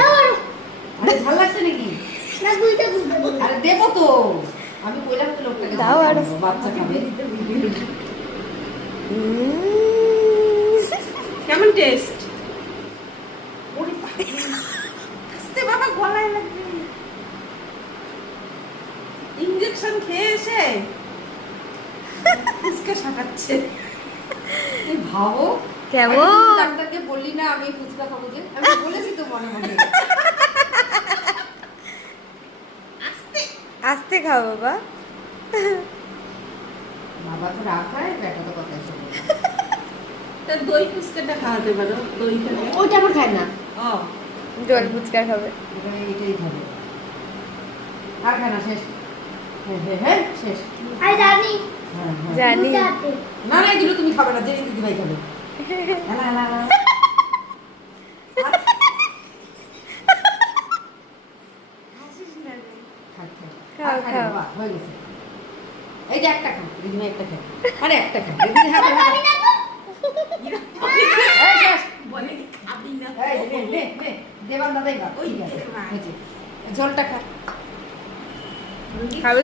আরে ভালো লাগছে নাকি? আরে দেবো তো, আমি কইলাম তো লোকটাকে দাও আর বাচ্চা খাবে। কেমন টেস্ট? ওরে আস্তে বাবা, গলায় লাগবে। ইনজেকশন খেয়ে এসে ফুসকা সাকাচ্ছে। তুই ভাবো কেমন? আরে তুই ডাক্তারকে বললি না আমি ফুচকা খাবো যে? আমি বলেছি তো মনে মনে। আস্তে খাও বাবা। বাবা তো রাগ হয়, বেটা তো কথাই শোনে না। তা দই ফুসকাটা খাওয়াতে পারো, দই খাবে। ওইটা আবার খায় না, ও জল ফুচকা খাবে। ওটা এইটাই খাবে। আর খায় না, শেষ। হ্যাঁ হ্যাঁ হ্যাঁ, শেষ। হ্যাঁ হ্যাঁ। জানি। না না, এগুলো তুমি খাবে না, জেনে দিদি ভাই খাবে। এলা এলা এলা। খাও, খাও। আর খায় না, বাবা, হয়ে গেছে। এই যে একটা খাও, দিদি ভাই একটা খাও। আরে একটা খাও, দিদি হাতে হাতে। এই শেষ। বলে কি খাবি না? এই নে নে নে, দেবান দাদাই বা, ঠিক আছে। এই যে, ঝোলটা খা। খাবে